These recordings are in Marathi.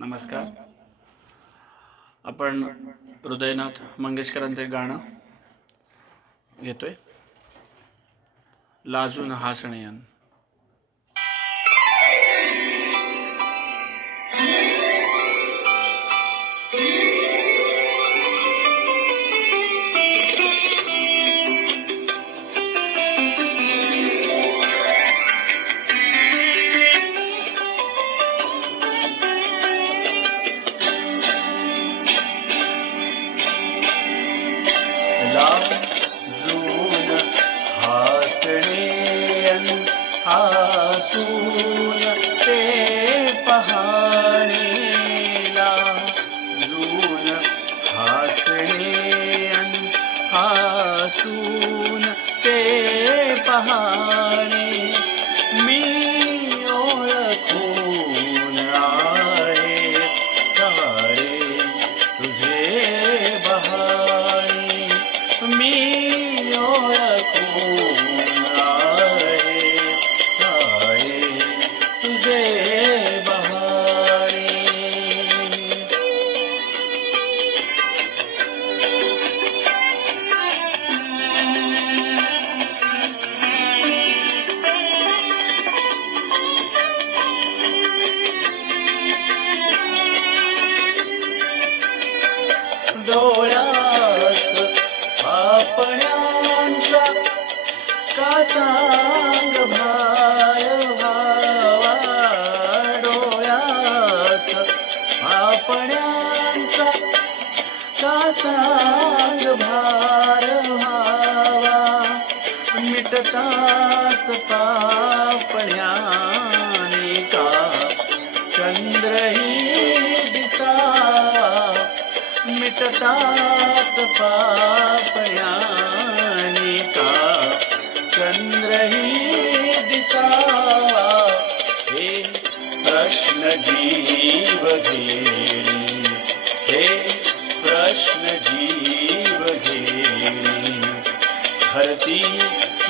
नमस्कार. आपण हृदयनाथ मंगेशकरांचं एक गाणं घेतोय. लाजून हासणेयन. हासून ते पहाणेला जून हसणे हासून ते पहाणे सांग भार डोळ्यास. आपण्यांचा का सांग भार व्हावा मिटताच पापण्याने का? चंद्रही दिसा. मिटताच पापण्याने का? चंद्रही दिसावा हे प्रश्न जीव घेणी. हे प्रश्न जीव घेणी. हरती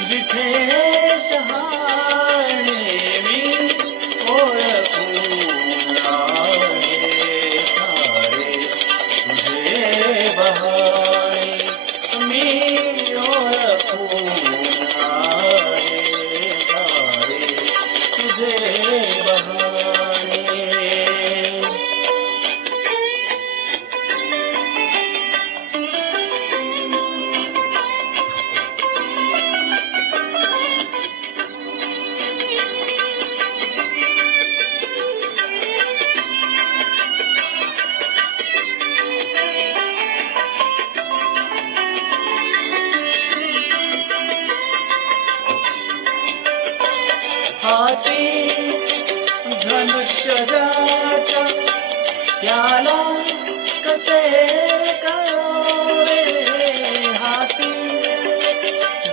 जिथे शहाणे मी ओळख तुझे बहाणे हाती धनुष्य ज्याच्या त्याला कसे कळावे हाती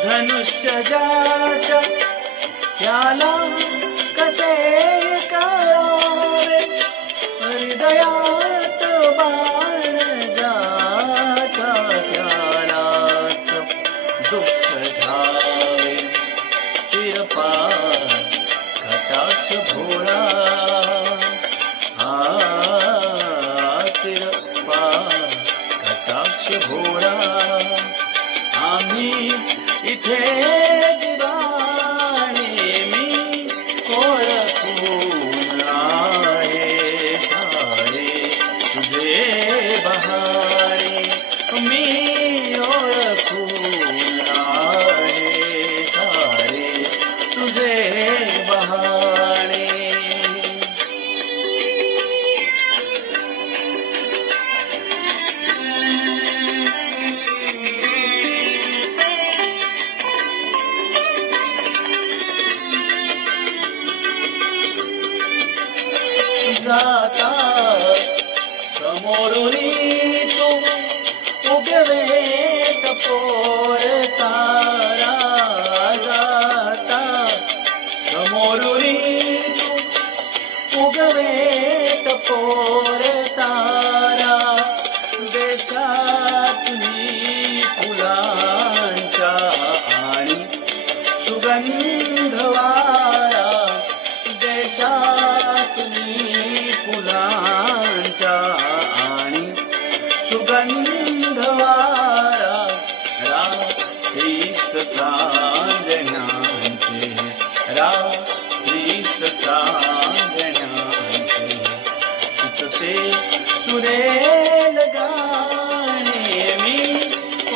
धनुष्य ज्याच्या त्याला कसे कळावे हृदयात बाण जाच्या त्यालाच दुःख ठावे तिरपा कटाक्ष भोळा आ कटाक्ष भोळा आम्ही इथे दिवाणे मी ओळखून आहे सारे तुझे बहारे मी ओळखून आहे सारे तुझे बहाणे जाता समोरून तू उगवेत पोर तारा उगवेत तारा तारा देशातून फुलांच्या आणि सुगंधवारा देशातून फुलांच्या आणि वारा रात्री सचांदण्यांचे रात्री सचा वाचते सुरेल गाणे मी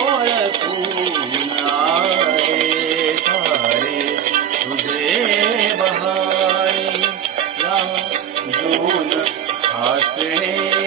ओळखून आले सारे. तुझे बहारी लाजून हसणे